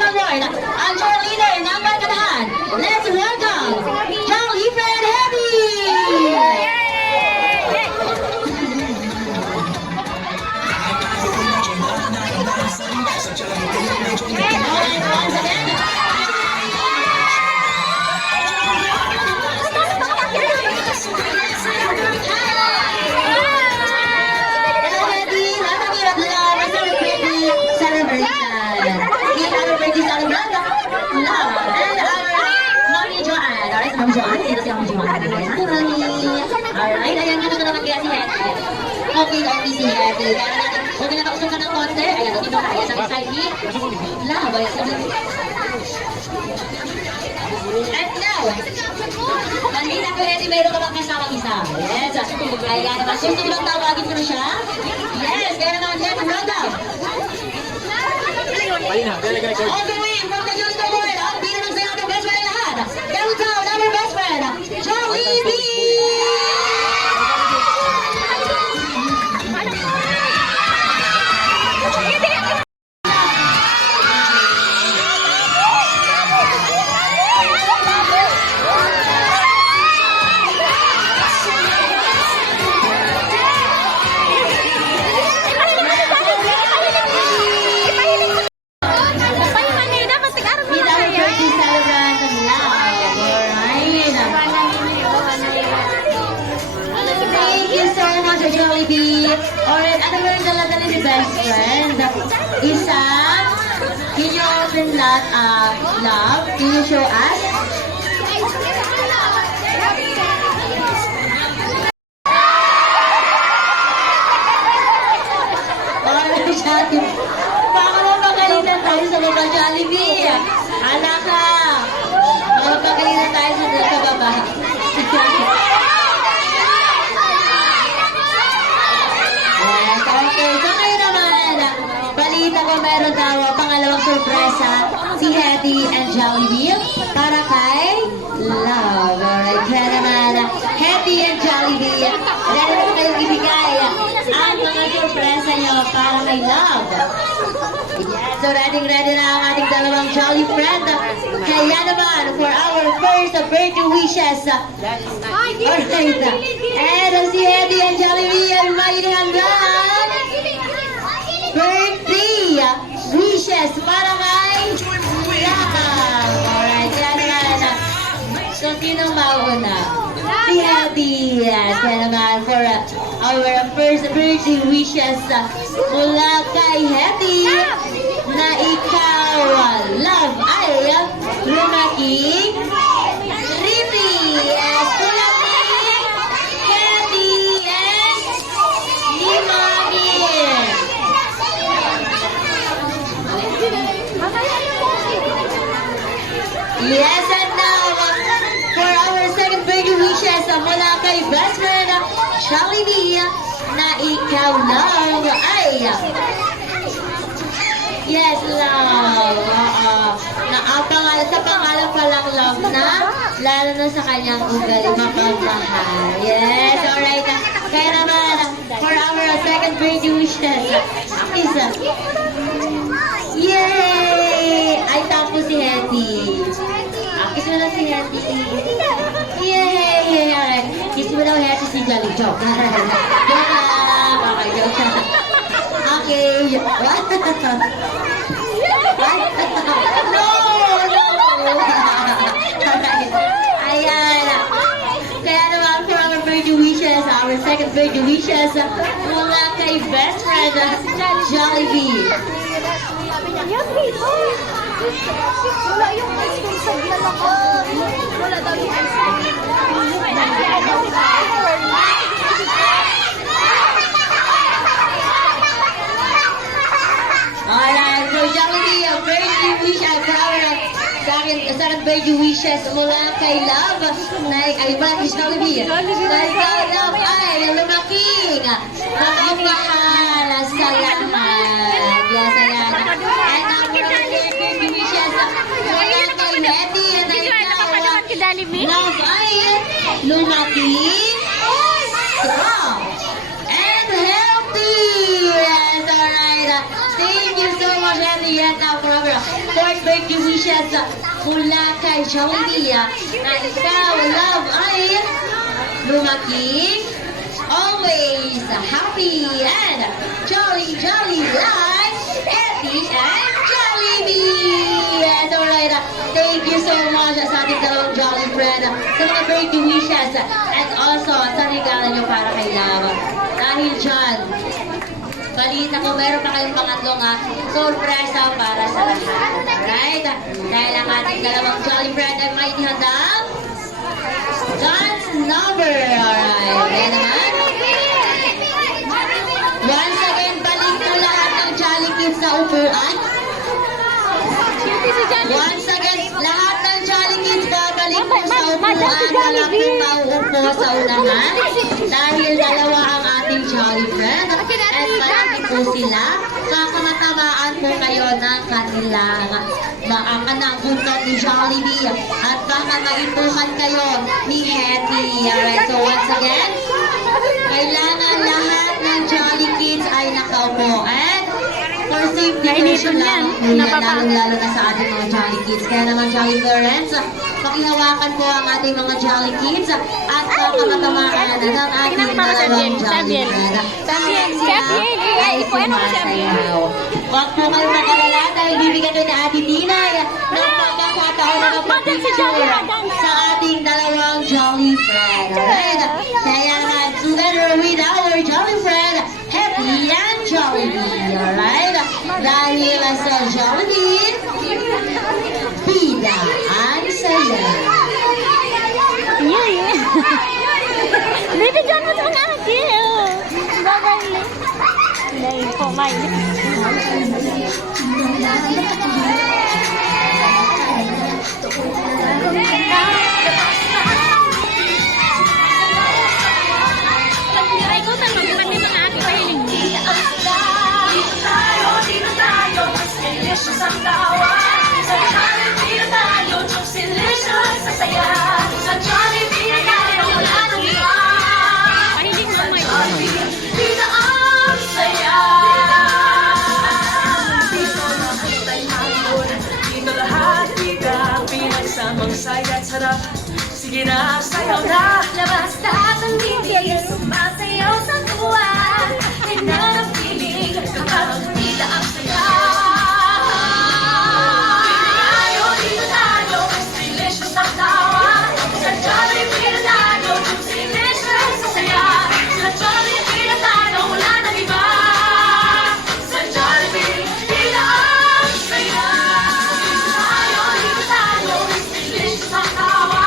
Award, ang cheerleader ng Barkadahan. Let's welcome Jolly Friend Heavy! Alright, once again. Alright, ayan, dito na naman kaya si Hetty. Okay, only si Hetty. Huwag na nakausap ka ng konti. Ayan, dito kaya sa side ni Love. And now, nandito ko Hetty, mayroon ka bang kasamang isa? Yes, ayan naman. Gusto mo lang tawagin ko na siya? Yes, kaya naman Hetty, well done. All the way from the Jollibee World, ang pinanong sa ating best friend lahat. Downtown, our best friend, Jollibee! Alright, ano mo rin talaga ni best friend? Isa, can you open that love? Can you show us? Alright, Jollibee. Baka mapagalitan tayo sa mga Jollibee. Anak ka. Mapagalitan tayo sa baba. Okay, so kayo naman, balita ko meron daw pangalawang sorpresa si Hetty and Jollibee para kay Love. Alright, kaya naman, Hetty and Jollibee, dahil naman kayong ibigay ang mga sorpresa nyo para kay Love. Yes, so ready na ang ating dalawang Jolly friend. Kaya naman, for our first birthday wishes. Alright, and si Hetty and Jollibee ay may handang birthday wishes para kay Love. Alright, kaya naman, so sinong mauna? Si Hetty. Yes, kaya naman for our first birthday wishes mula kay Hetty na ikaw, Love, ay lumaking Rippy. Yes, lumaking Hetty and ni Mami. Yes, and now, for our second birthday wishes mula kay best friend Jollibee na ikaw, Love, ay yes, Love. Sa pangalan pa lang, Love, na lalo na sa kanyang ugali mapagmahal. Yes, alright. Kaya naman, for our second birthday wishes, isa. Yay! Ay, tapos si Hetty. Kiss mo lang si Hetty. Yay! Alright. Kiss mo lang Hetty si Jolly. Joke. Joke lang. Okay, joke lang. Okay. No! Ayan. Kaya naman for our birthday wishes, our second birthday wishes, mula kay best friend, Jollibee. Wala yung ice cream sa lalakad. Wala daw yung ice cream. Alright, so Jollibee, birthday wish for our second birthday wishes mula kay Love ay mula kay Jollibee na ikaw, Love, ay lumaking magmamahal sa lahat. Yes, ayan. And our birthday wishes mula kay Hetty na ikaw, Love, ay lumaking strong and healthy. Yes, alright. Thank you so much, Hetty, and for our birthday wishes mula kay Jollibee na ikaw, love, ay lumaki, always happy and jolly, jolly life, Happy and Jollibee! And alright, thank you so much sa ating dalawang jolly friend sa mga birthday wishes and also sa regalo nyo para kay Love. Dahil dyan, balita ko, meron pa kayong pangatlong sorpresa para sa lahat. Alright? Dahil ang ating dalawang jolly friend ay may handang dance number. Alright. Kaya naman, once again, balik po lahat ng Jolly Kids sa upuan. Once again, lahat ng Jolly Kids babalik po sa upuan. Wala po mauupo sa unahan. Dahil dalawa ang ating Jolly friend. At malaki po sila. Kakamatamaan po kayo ng kanilang kanang buntot ni Jollibee. At baka maipukan kayo ni Hetty. Alright, so once again, kailangan lahat ng Jolly Kids ay nakaupo. And for safety reason lang, lalong-lalo na sa ating mga Jolly Kids. Kaya naman, Jolly Parents, pakihawakan po ang ating mga Jolly Kids at pagkamatamaan ng ating dalawang Jolly Friend. Ay sumasayaw. Huwag po kayo magalala dahil bibigyan ko ni Ate Tinay ng pagkakataon na magpapicture sa ating dalawang Jolly Friend. Alright? Kaya nga, together with our Jolly Friend, Happy and Jollibee. Alright? Dahil sa Jollibee, bida ang saya. Dito dyan mo sa mga akin. Bagay. Dahil po, may. Ay, ko sa mga mga aking pahiling. Saya at sarap, sige na, sayaw na. Labas lahat ng bibig, sumasayaw sa tuwa. Tingnan ang piling, kapag tila ang saya. Dito tayo, mas delicious ang tawa. Sa Jollibee na tayo, mas delicious ang saya. Sa Jollibee na tayo, wala nang iba. Sa Jollibee, tila ang saya. Dito tayo, mas delicious ang tawa.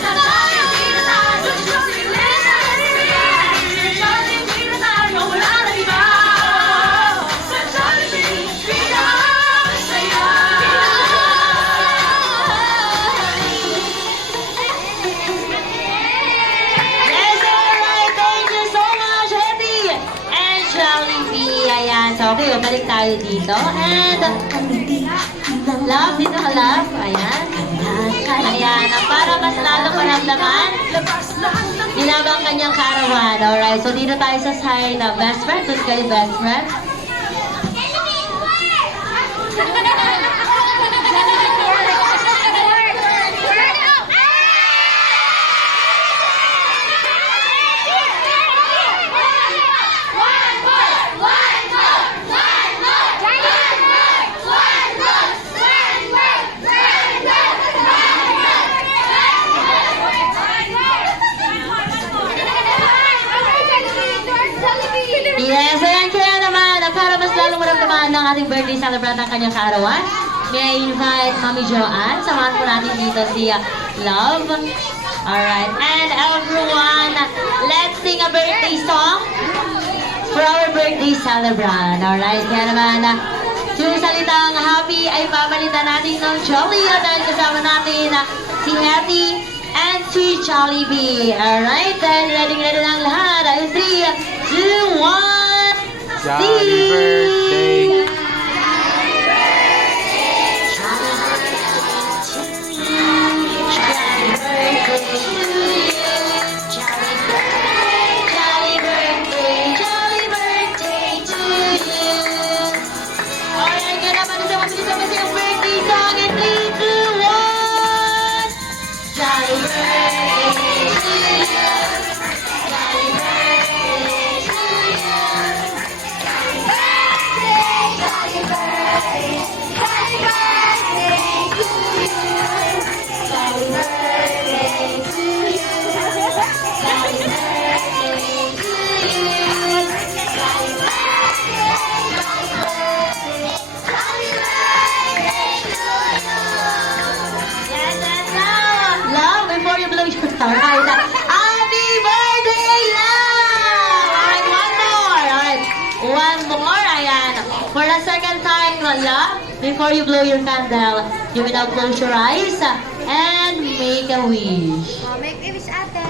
Sa Jollibee na tayo, mas delicious ang saya. Sa Jollibee na tayo, wala nang iba. Sa Jollibee, tila ang saya. Yes, alright. Thank you so much, Happy and Jollibee. Ayan. So, okay, balik tayo dito. And, love, dito ka, love. Ayan. Ayan. Para mas lalo maramdaman, nilabang kanyang karawan. Alright. So, dito tayo sa side ng best friend. Doon kayo, best friend. Yes, ayan, kaya naman, para mas lalong maramdaman ng ating birthday celebrant ang kanyang kaarawan, may I invite Mami Joanne, samahan po natin dito si Love. Alright, and everyone, let's sing a birthday song for our birthday celebrant. Alright, kaya naman, yung salitang happy ay papalitan natin ng jolly dahil kasama natin si Hetty and si Jollibee. Alright, then ready lang lahat. 3, 2, 1. Happy birthday! Alright, kaya naman sa mabilis na yung birthday song. Alright. Happy birthday, love! Alright, one more. Alright, one more. Ayan. For the second time, love, before you blow your candle, you will now close your eyes and make a wish. Make a wish, ate.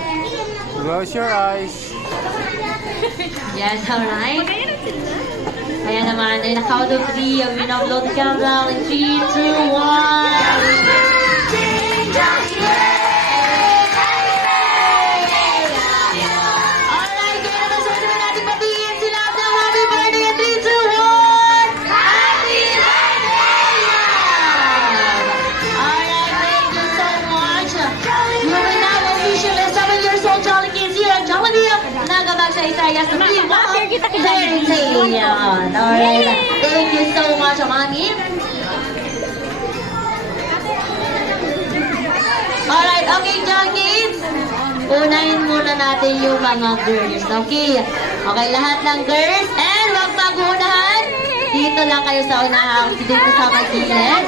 Close your eyes. Yes, alright. Ayan naman, in a count of 3, we will now blow the candle in 3, 2, 1. Alright, kaya naman sa naman natin batiin sila ng happy birthday in 3, 2, 1. Happy birthday, love! Alright, thank you so much. You will now officially 7 years old Jolly Kids here at Jollibee. Nagabag sa Isayas na team. Alright, thank you so much, Mami. Alright, okay, Jolly Kids. Unahin muna natin yung mga girls, okay? Okay, lahat ng girls. And wag pag-unahan. Dito lang kayo sa unahan. Dito sa magigilid.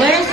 Girls,